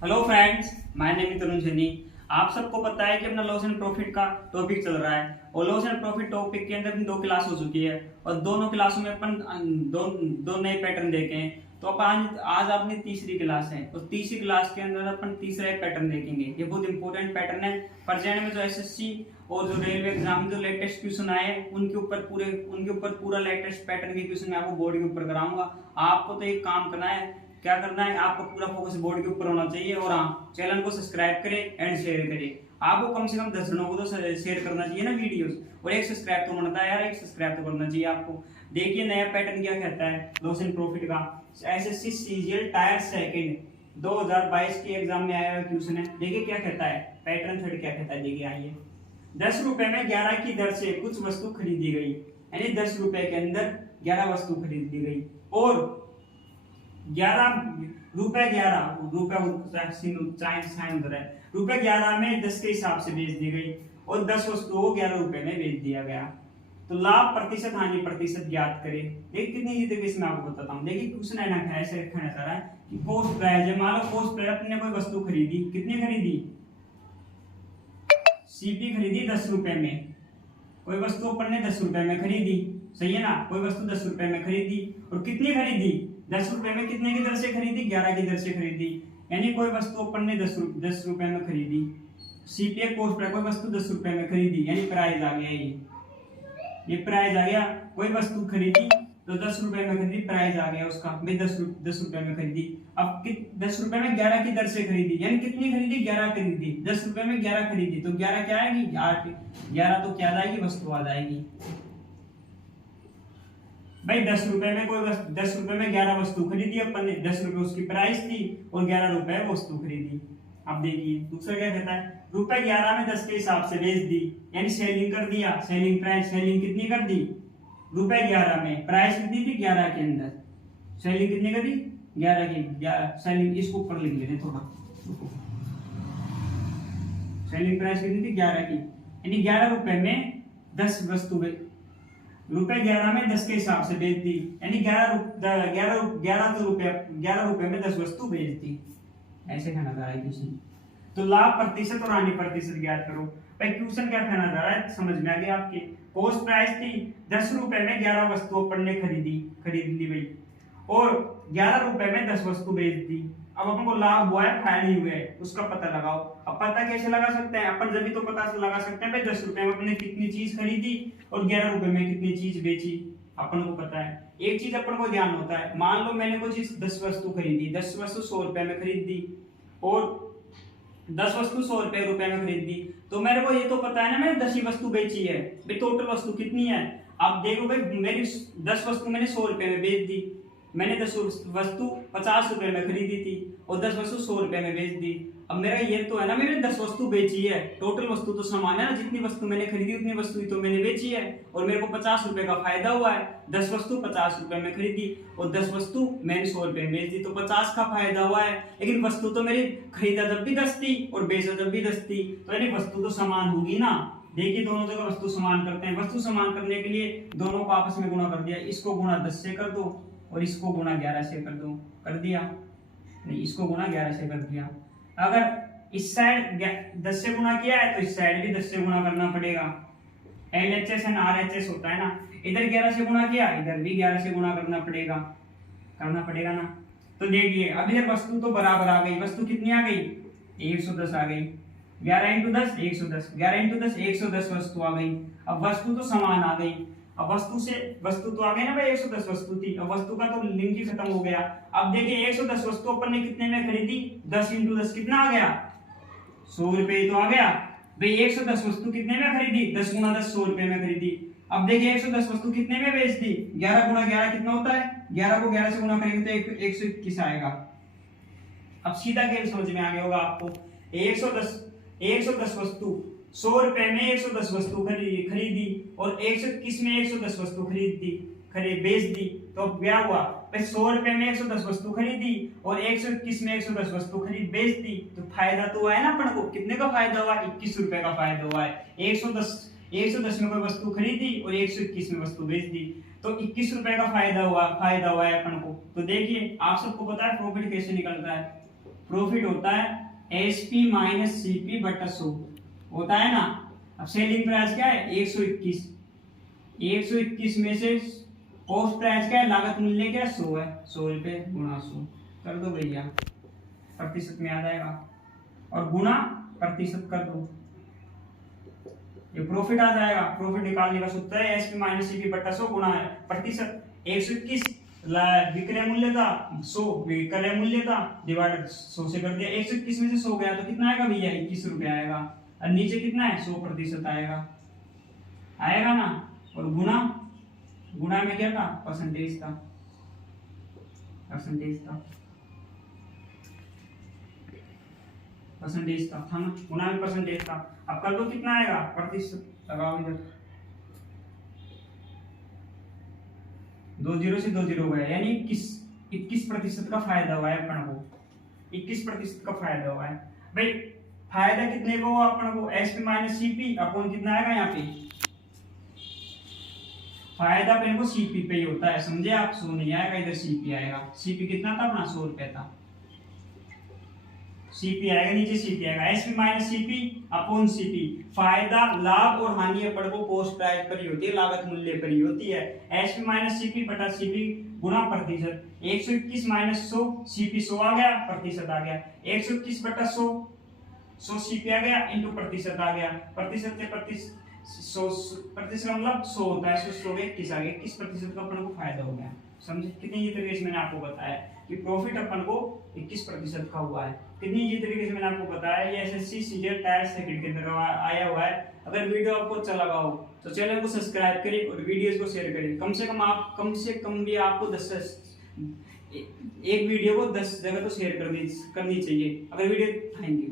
Hello friends, my name is Tarun Saini. आप सबको पता है कि अपना लॉस एंड प्रॉफिट का टॉपिक चल रहा है और लॉस एंड प्रॉफिट टॉपिक के अंदर दो क्लास हो चुकी है और दोनों क्लासों में अपन दो नए पैटर्न देखे हैं। तो अपन आज अपनी तीसरी क्लास है और तीसरी क्लास के अंदर अपन तीसरा एक पैटर्न देखेंगे। ये बहुत इंपॉर्टेंट पैटर्न है। प्रेजेंट में जो एसएससी और जो रेलवे एग्जाम में जो लेटेस्ट क्वेश्चन आए हैं उनके ऊपर पूरा लेटेस्ट पैटर्न के क्वेश्चन मैं आपको बोर्ड के ऊपर कराऊंगा। आपको तो एक काम करना है, क्या करना है, आपको पूरा फोकस बोर्ड के ऊपर होना चाहिए और हाँ, चैनल को सब्सक्राइब करें एंड शेयर करें। आपको कम से कम 10 जनों को तो शेयर करना चाहिए ना वीडियोस, और एक सब्सक्राइब तो बनता है यार, एक सब्सक्राइब तो करना चाहिए आपको। देखिए नया पैटर्न क्या कहता है लॉस एंड प्रॉफिट का। एसएससी सीजीएल टायर सेकंड 2022 के एग्जाम में आया हुआ क्वेश्चन है। देखिए क्या कहता है, पैटर्न थर्ड क्या कहता है। देखिए आइए, 10 रुपए में 11 की दर से कुछ वस्तु खरीदी गई, यानी 10 रुपए के अंदर 11 वस्तु खरीदी गई और 11 में 10 के हिसाब से बेच दी गई और 10 वस्तुओं को 11 रुपए में बेच दिया गया। तो लाभ प्रतिशत हानि प्रतिशत ज्ञात करें। देखिए कितनी इजी तरीके से मैं आपको बताता हूँ। देखिए क्वेश्चन है ना, ऐसे रखा है कि कॉस्ट प्राइस है। मान लो कॉस्ट प्राइस अपने कोई वस्तु खरीदी, कितनी खरीदी, सीपी खरीदी 10 रुपए में। कोई वस्तु अपन ने 10 रुपए में खरीदी, सही है ना। कोई वस्तु 10 रुपए में खरीदी और कितनी खरीदी, 10 रुपए में कितने की दर से खरीदी, 11 की दर से खरीदी। यानी कोई वस्तु अपन ने 10 रुपए में खरीदी, सीपीए कॉस्ट प्राइस, कोई वस्तु 10 रुपए में खरीदी, यानी प्राइस आ गया ये प्राइस आ गया। कोई वस्तु खरीदी तो 10 रुपए में खरीदी, प्राइस आ गया उसका, मैं 10 रुपए में खरीदी। अब 10 रुपए में 11 की दर से खरीदी, यानी कितनी खरीदी, 11 खरीदी। 10 रुपए में 11 खरीदी तो 11 क्या आएगी, 8। 11 तो क्या आएगी, वस्तु आ जाएगी भाई। 10 रुपए में 10 रुपए में 11 वस्तु खरीदी अपन ने, 10 रुपए उसकी प्राइस थी और 11 रुपए वस्तु खरीदी। अब देखिए दूसरा क्या कहता है, रुपए 11 में 10 के हिसाब से बेच दी, यानी सेलिंग कर दिया। सेलिंग प्राइस, सेलिंग कितनी कर दी, रुपए 11 में, प्राइस कितनी थी 11 के अंदर, सेलिंग कितनी कर दी 11 की। 11 सेलिंग, इसको ऊपर लिख लेते थोड़ा, सेलिंग प्राइस कितनी थी 11 की, यानी 11 रुपए में 10 वस्तु, रुपए 11 में 10 के हिसाब से बेच दी, यानी 11 रुपए में 10 वस्तु बेच दी। ऐसे कहना चाह रहा है क्वेश्चन। तो लाभ प्रतिशत और हानि प्रतिशत ज्ञात करो। भाई क्वेश्चन क्या कहना चाह रहा है, समझ में आ गया आपके। कॉस्ट प्राइस थी 10 रुपए में 11 वस्तु अपन ने खरीद ली भाई, और 11 रुपए में 10 वस्तु बेच दी। अब अपन को लाभ हुआ है, हानि हुआ है, उसका पता लगाओ। अब पता कैसे लगा सकते हैं अपन, जब भी तो पता लगा सकते हैं भाई 10 रुपए में अपने कितनी चीज खरीदी और 11 रुपए में कितनी चीज बेची, अपन को पता है। एक चीज अपन को ध्यान होता है, मान लो मैंने कोई चीज 10 वस्तु खरीदी, 10 वस्तु 100 रुपए में खरीदी और 10 वस्तु 100 रुपए में खरीदी, तो मेरे को ये तो पता है ना मैंने 10 ही वस्तु बेची है भाई। टोटल वस्तु कितनी है, अब देखो भाई मेरी 10 वस्तु मैंने 100 रुपए में बेच दी, मैंने 10 वस्तु 50 रुपए में खरीदी थी और 10 वस्तु 100 रुपए में बेच दी। अब मेरा ये तो है ना, मैंने 10 वस्तु बेची है, टोटल वस्तु तो समान है ना, जितनी वस्तु मैंने खरीदी उतनी वस्तु ही तो मैंने बेची है और मेरे को 50 रुपए का फायदा हुआ है। 10 वस्तु 50 रुपए में खरीदी और 10 वस्तु मैंने 100 रुपए में बेच दी, तो 50 का फायदा हुआ है। लेकिन वस्तु तो मेरी खरीदा जब भी 10 थी और बेचा जब भी 10 थी, तो यानी वस्तु तो समान होगी ना। देखिए दोनों जगह वस्तु समान करते हैं। वस्तु समान करने के लिए दोनों को आपस में गुणा कर दिया, इसको गुणा 10 से कर दो और इसको गुणा 11 से कर दो, कर दिया नहीं, इसको गुणा 11 से कर दिया। अगर इस साइड 10 से गुणा किया है तो इस साइड भी 10 से गुणा करना पड़ेगा। LHS एंड RHS होता है ना, इधर 11 से गुणा किया, इधर भी 11 से गुणा करना पड़ेगा ना। तो देखिए अब इधर वस्तु तो बराबर आ गई, वस्तु कितनी आ गई 110 आ गई, 11 × 10 110, 11 × 10 110 वस्तु आ गई। अब वस्तु तो समान आ गई। अब वस्तु तो आ गई ना भाई, 110 वस्तु थी, अब वस्तु का तो लिंक ही खत्म हो गया। अब देखिए 110 वस्तु अपन ने कितने में खरीदी, 10 × 10 कितना आ गया 100 रुपए तो आ गया भाई। 110 वस्तु कितने में खरीदी, 10 × 10 100 रुपए में खरीदी। अब देखिए 110 वस्तु कितने में बेच दी, 11 × 11 कितना होता है, 11 को 11 से गुणा करेंगे तो 121 आएगा। अब सीधा खेल समझ में आ गया होगा आपको। 110 वस्तु 100 रुपए में 110 वस्तु खरीदी और 121 में 110 वस्तु बेच दी, तो क्या हुआ भाई 100 रुपए में 110 वस्तु खरीदी और 121 में 110 वस्तु बेच दी, तो फायदा तो हुआ है ना अपन को। कितने का फायदा हुआ, 21 रुपए का फायदा हुआ है। 110 में कोई वस्तु खरीदी और 121 में वस्तु बेच दी, तो 21 रुपए का फायदा हुआ है अपन को। तो देखिए आप सबको पता है प्रॉफिट कैसे निकलता है। प्रॉफिट होता है एसपी माइनस सीपी बटा 100 होता है ना। अब सेलिंग प्राइस क्या है 121, 121 में से कॉस्ट प्राइस क्या है, लागत मूल्य क्या है 100 है, 100 रुपए गुणा 100 कर दो भैया, प्रतिशत में आ जाएगा, और गुणा प्रतिशत कर दो, ये प्रॉफिट आ जाएगा। प्रॉफिट निकालने का सूत्र है एसपी माइनस सीपी बटा 100 गुणा प्रतिशत। 121 विक्रय मूल्य था, 100 विक्रय मूल्य था, डिवाइडेड 100 से कर दिया, 121 में से 100 गया तो कितना आएगा भैया 21 रुपए आएगा, और नीचे कितना है 100% आएगा, आएगा ना। और गुणा, गुणा में क्या था परसेंटेज था, परसेंटेज था, परसेंटेज था ना, गुणा में परसेंटेज था। अब कर दो कितना आएगा प्रतिशत, लगाओ इधर, 2 0 से 2 0 गया, यानी 21% का फायदा हुआ है अपन को, 21% का फायदा हुआ है भाई। फायदा कितने को हुआ अपन को, एसपी माइनस सीपी अपॉन कितना आएगा यहाँ पे, फायदा अपन को सीपी पे ही होता है, समझे आप, 100 नहीं आएगा इधर सीपी आएगा। सीपी कितना था अपना 100 रुपए था, सीपी आएगा नीचे, सीपी आएगा SP minus CP upon CP. फायदा लाभ और हानि अपन को कॉस्ट प्राइस पर ही होती है, लागत मूल्य पर ही होती है। एसपी माइनस सीपी बटा सीपी गुणा प्रतिशत, 121 माइनस 100 सीपी 100 आ गया, प्रतिशत आ गया, 121 बटा 100 100 सीपी आ गया इंटू प्रतिशत आ गया, प्रतिशत से प्रतिशत 100 प्रतिशत मतलब 100 होता है, 100 21 आ गया, 21% का अपन को फायदा हो गया। समझे कितनी ये तरीके से मैंने आपको बताया कि प्रॉफिट अपन को 21% का हुआ है, कितनी ये तरीके से मैंने आपको बताया। ये एसएससी सीजीएल टायर सेकंड के अंदर आया हुआ है। अगर वीडियो आपको अच्छा लगा हो तो चैनल को सब्सक्राइब करिए और वीडियोस को शेयर करिए। कम से कम भी आपको 10 एक वीडियो को 10 जगह तो शेयर करनी चाहिए। अगर वीडियो, थैंक यू।